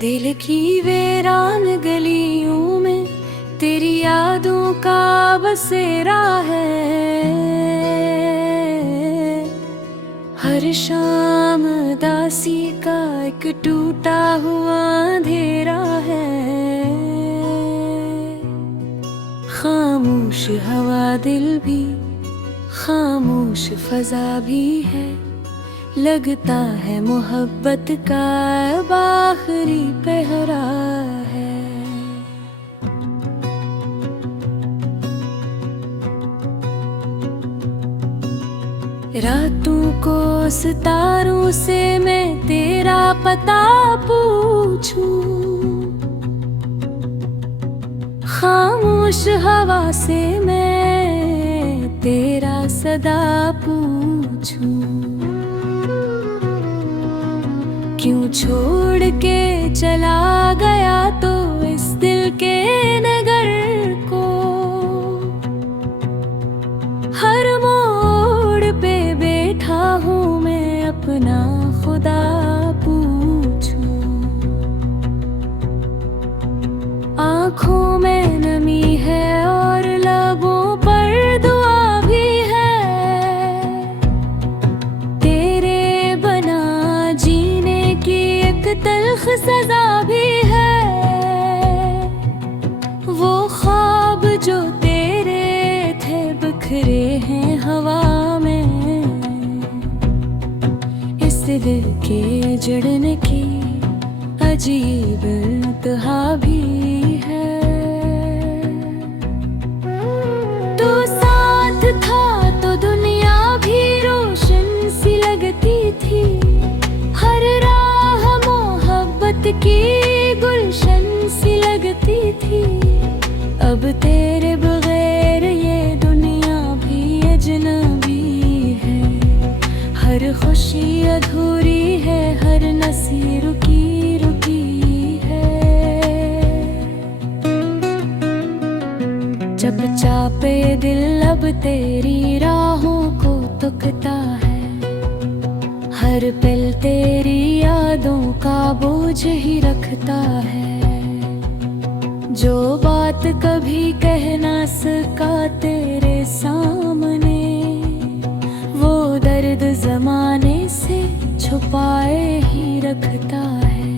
दिल की वीरान गलियों में तेरी यादों का बसेरा है। हर शाम दासी का एक टूटा हुआ अंधेरा है। खामोश हवा दिल भी, खामोश फजा भी है। लगता है मोहब्बत का अब आखिरी पहरा है। रातों को सितारों से मैं तेरा पता पूछूं, खामोश हवा से मैं तेरा सदा पूछूं। क्यों छोड़ के चला गया तो इस दिल के नगर को। हर मोड़ पे बैठा हूँ मैं अपना खुदा पूछूं। आँखों में नमी है और लबों पर दुआ भी है। तेरे बना जीने की एक तल्ख सजा भी है। वो ख्वाब जो तेरे थे बिखरे हैं हवा में। इस दिल के जुड़ने की अजीब इंतहा भी है। तू साथ था तो दुनिया भी रोशन सी लगती थी। हर राह मोहब्बत की गुलशन सी लगती थी। अब तेरे बगैर ये दुनिया भी अजनबी है। हर खुशी अधूरी है, हर नसीब रुकी रुकी है। जब चापे दिल अब तेरी राहों को तुकता है। हर पल तेरी यादों का बोझ ही रखता है। जो बात कभी कह ना सका तेरे सामने, वो दर्द जमाने से छुपाए ही रखता है।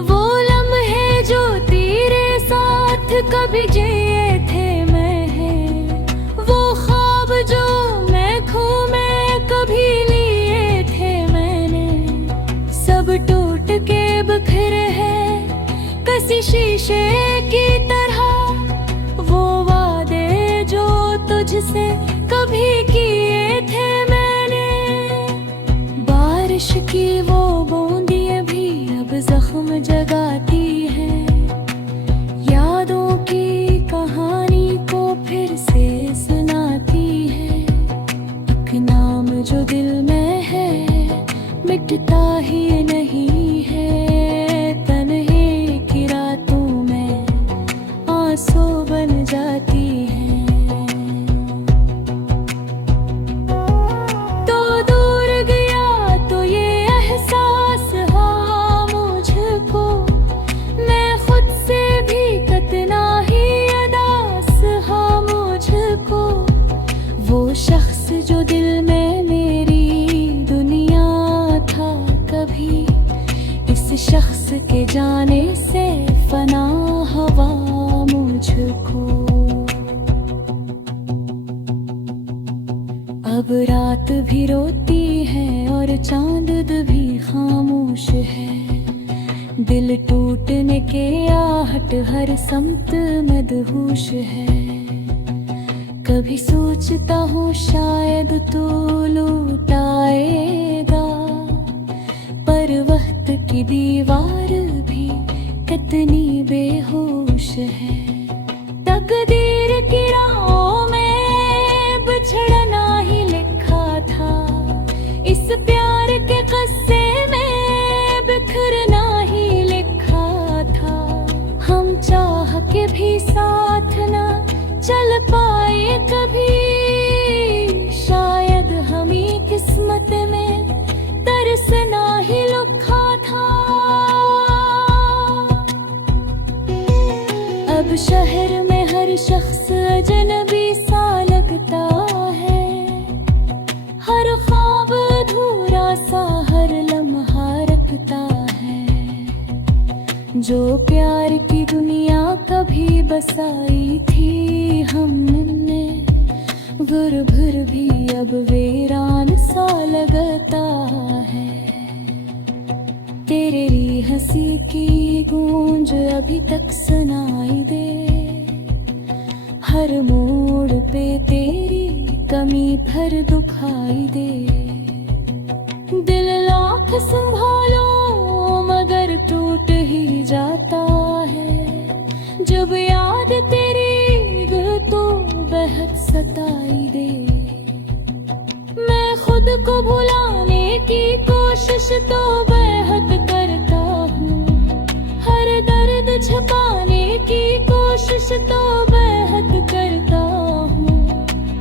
वो लम्हे जो तेरे साथ कभी जिए थे मैं, वो ख्वाब जो मैं खो में कभी लिए थे मैंने, सब टूट के बिखरे हैं किसी शीशे की तरह। वो वादे जो तुझसे कभी किए थे मैंने, बारिश की वो बूंदियां भी अब जख्म जगाती हैं। यादों की कहानी को फिर से सुनाती है। एक नाम जो दिल में है मिटता ही नहीं है। तन्हे की रातों में आंसू बन जाती है। तो दूर गया तो ये एहसास हाँ मुझको, मैं खुद से भी कितना ही अदास हाँ मुझको। वो शख्स जो दिल में मेरी दुनिया था कभी, इस शख्स के जाने से फना हवा मुझको। अब रात भी रोती है और चांद भी खामोश है। दिल टूटने के आहट हर समत मदहोश है। कभी सोचता हूँ शायद तू लौट आएगा, पर वक्त की दीवार भी कितनी बेहोश है। तकदीर की राहों में बिछड़ना ही लिखा था। इस प्यार के किस्से में बिखरना ही लिखा था। हम चाह के भी साथ ना चल पाए कभी, शायद हम ही किस्मत में तरसना ही लिखा था। प्यार की दुनिया कभी बसाई थी हमने, गुर भर भी अब वीरान सा लगता है। तेरी हंसी की गूंज अभी तक सुनाई दे, हर मोड़ पे तेरी कमी भर दुखाई दे। दिल लाख संभालो मगर टूट ही जाता है, जब याद तेरी दिल तो बेहद सताई दे। मैं खुद को भुलाने की कोशिश तो बेहद करता हूँ, हर दर्द छुपाने की कोशिश तो बेहद करता हूँ,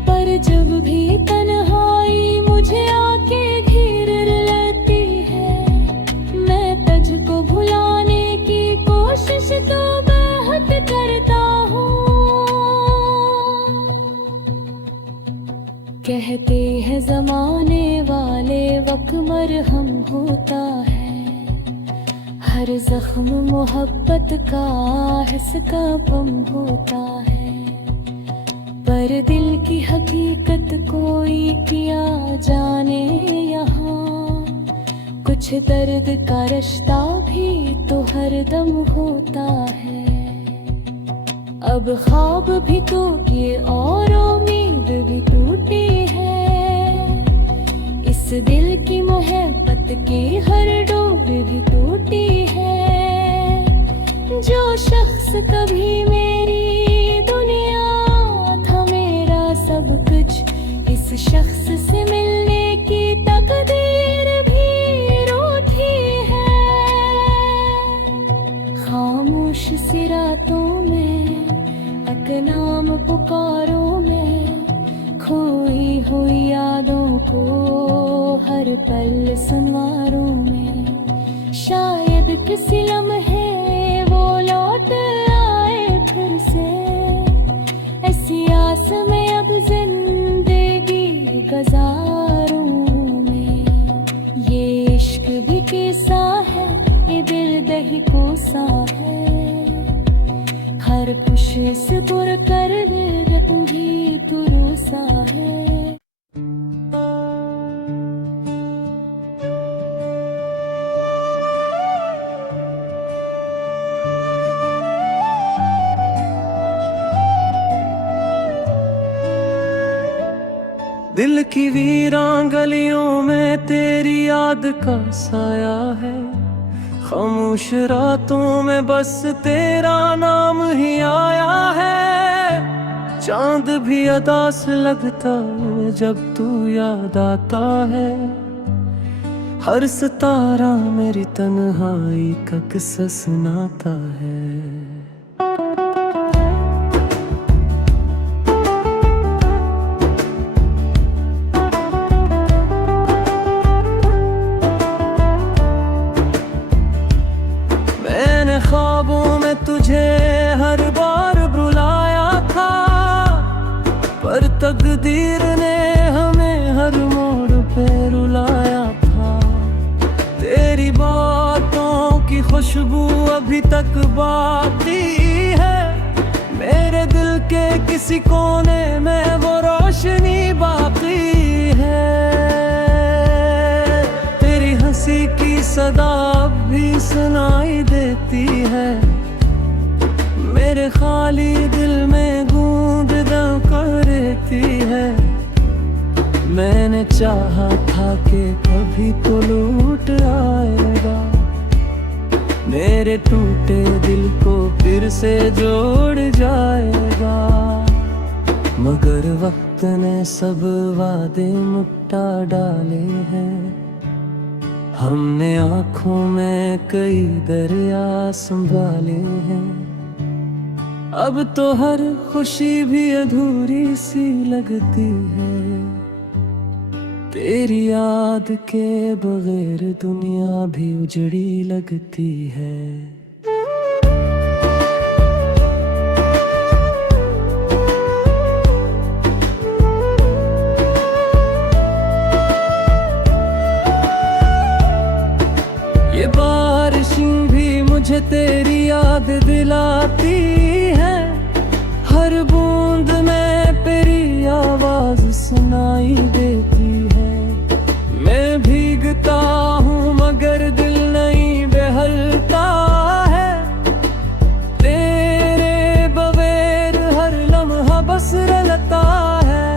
पर जब भी तन्हाई मुझे आके घेर लेती है, मैं तुझको भुलाने की कोशिश तो बेहद करता हूँ। कहते हैं जमाने वाले वक्त मरहम होता है, हर जख्म मोहब्बत का हिस्सा कम होता है, पर दिल की हकीकत कोई किया जाने यहाँ, कुछ दर्द का रिश्ता भी तो हर दम होता है। अब ख्वाब भी टूटे और उम्मीद भी टूटी है, इस दिल की मोहब्बत की हर डोर भी टूटी है। जो शख्स कभी मेरी दुनिया था, मेरा सब कुछ, इस शख्स से मिलने की तकदीर भी रूठी है। खामोश सी रातों में नाम पुकारों में, खोई हुई यादों को हर पल संवारों में, शायद किसी लम्हे वो लौट आए फिर से। ऐसी आस में अब जिंदगी गुजारूं में, ये इश्क भी कैसा है, ये दिल दही कोसा है, हर खुशी से पुर कर रहूंगी तू रोसा है। दिल की वीरान गलियों में तेरी याद का साया है, खामोश रातों में बस तेरा नाम ही आया है। चांद भी अदास लगता है जब तू याद आता है, हर सितारा मेरी तन्हाई का किस्सा सुनाता है। ख्वाबों में तुझे हर बार बुलाया था, पर तकदीर ने हमें हर मोड़ पे रुलाया था। तेरी बातों की खुशबू अभी तक बाकी है, मेरे दिल के किसी कोने में वो रोशनी बाकी है। तेरी हंसी की सदा अब भी सुनाई देती है, मेरे खाली दिल में गूंज दम कर रहती है। मैंने चाहा था कि कभी तो लूट आएगा, मेरे टूटे दिल को फिर से जोड़ जाएगा, मगर वक्त ने सब वादे मुट्टा डाले हैं। हमने आँखों में कई दरिया संभाले हैं, अब तो हर खुशी भी अधूरी सी लगती है। तेरी याद के बगैर दुनिया भी उजड़ी लगती है। ये बारिश भी मुझे तेरी याद दिलाती है, हर बूंद में तेरी आवाज सुनाई देती है। मैं भीगता हूँ मगर दिल नहीं बहलता है, तेरे बगैर हर लम्हा बस रलता है।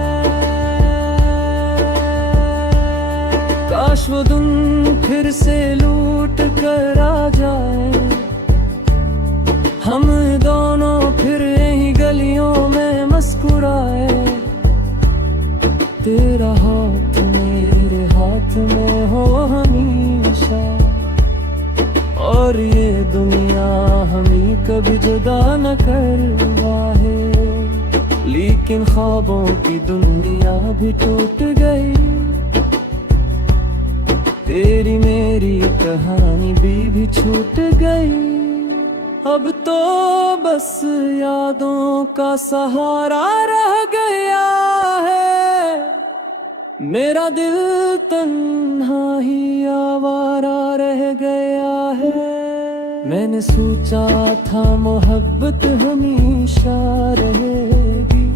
काश वो दिन फिर से लूट कर आ जाए, हम दोनों फिर यही गलियों में मुस्कुराए। तेरा हाथ मेरे हाथ में हो हमेशा, और ये दुनिया हमें कभी जुदा न करवाए। लेकिन ख्वाबों की दुनिया भी टूट गई, तेरी मेरी कहानी भी छूट गई। अब तो बस यादों का सहारा रह गया है, मेरा दिल तन्हा ही आवारा रह गया है। मैंने सोचा था मोहब्बत हमेशा रहेगी,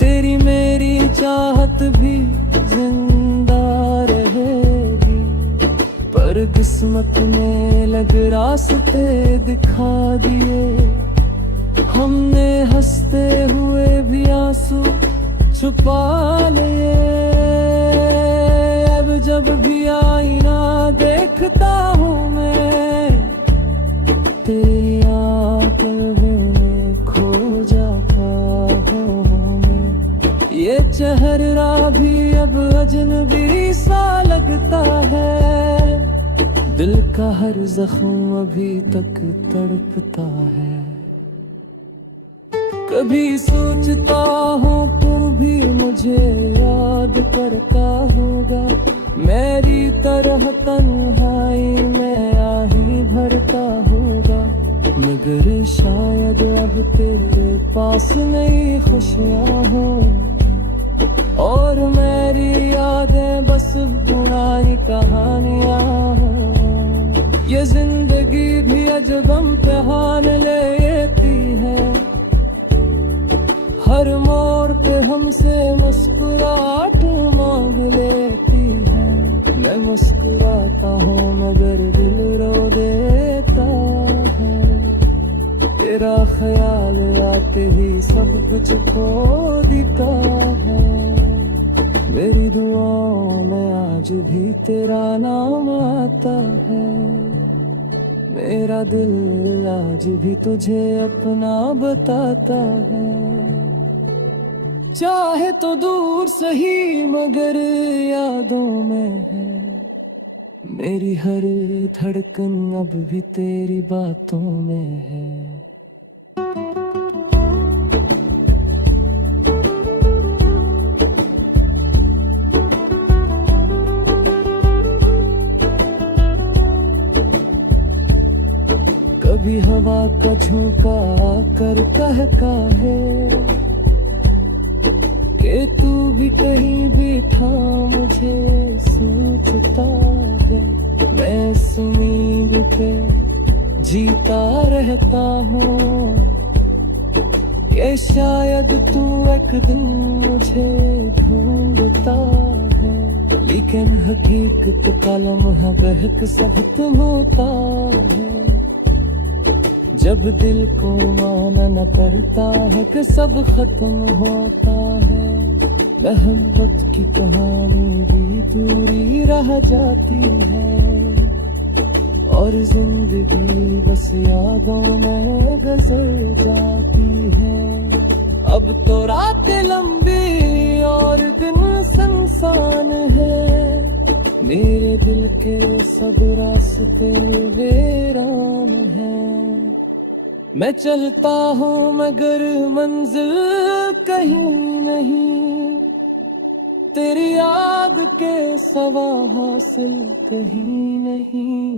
तेरी मेरी चाहत भी जिंदा रहेगी। पर किस्मत ने लग रास्ते दिखा दिए, हमने हंसते हुए भी आंसू छुपा लिए। अब जब भी आईना देखता हूँ मैं, तेरी आंखों में खो जाता हूँ मैं। ये चेहरा भी अब अजनबी सा लगता है, दिल का हर जख्म अभी तक तड़पता है। कभी सोचता हूँ तू भी मुझे याद करता होगा, मेरी तरह तन्हाई में आही भरता होगा। मगर शायद अब तेरे पास नई खुशियाँ हो, और मेरी यादें बस पुरानी कहानियाँ हो। ये जिंदगी भी अजब इम्तिहान लेती है, हर मोड़ पे हमसे मुस्कुराहट मांग लेती है। मैं मुस्कुराता हूँ मगर दिल रो देता है, तेरा ख्याल आते ही सब कुछ खो देता है। मेरी दुआओं में आज भी तेरा नाम आता है, मेरा दिल आज भी तुझे अपना बताता है। चाहे तो दूर सही मगर यादों में है, मेरी हर धड़कन अब भी तेरी बातों में है। कभी हवा का झोंका आकर कहता है कि तू भी कहीं बैठा मुझे सोचता है। मैं ज़मीन पे जीता रहता हूँ कि शायद तू एक दिन मुझे ढूंढता है। लेकिन हकीकत का लम्हा बहक सब तुम होता है, जब दिल को माना न करता है कि सब खत्म होता है। मोहब्बत की कहानी भी पूरी रह जाती है, और जिंदगी बस यादों में गुजर जाती है। अब तो रातें लंबी और दिन सुनसान है, मेरे दिल के सब रास्ते वीरान हैं। मैं चलता हूँ मगर मंजिल कहीं नहीं, तेरी याद के सवा हासिल कहीं नहीं।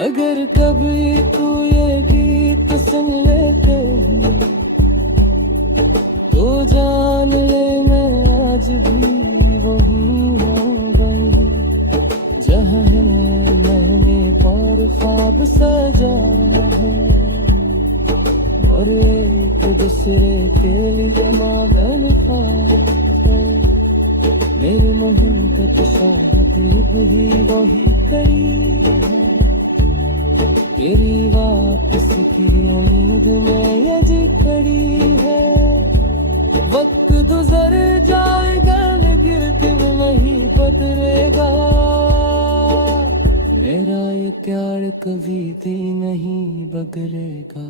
अगर कभी तू ये गीत सुन लेते हैं तो जान ले मैं आज भी वही हूँ गई, जहाँ है मैंने पर ख्वाब सजा मेरे मोहब्बत शादी वही वही करी है, तेरी वापस की उम्मीद में ये जी करी है। वक्त गुजर जाएगा लेकिन नहीं बदलेगा, मेरा ये प्यार कभी भी नहीं बदलेगा।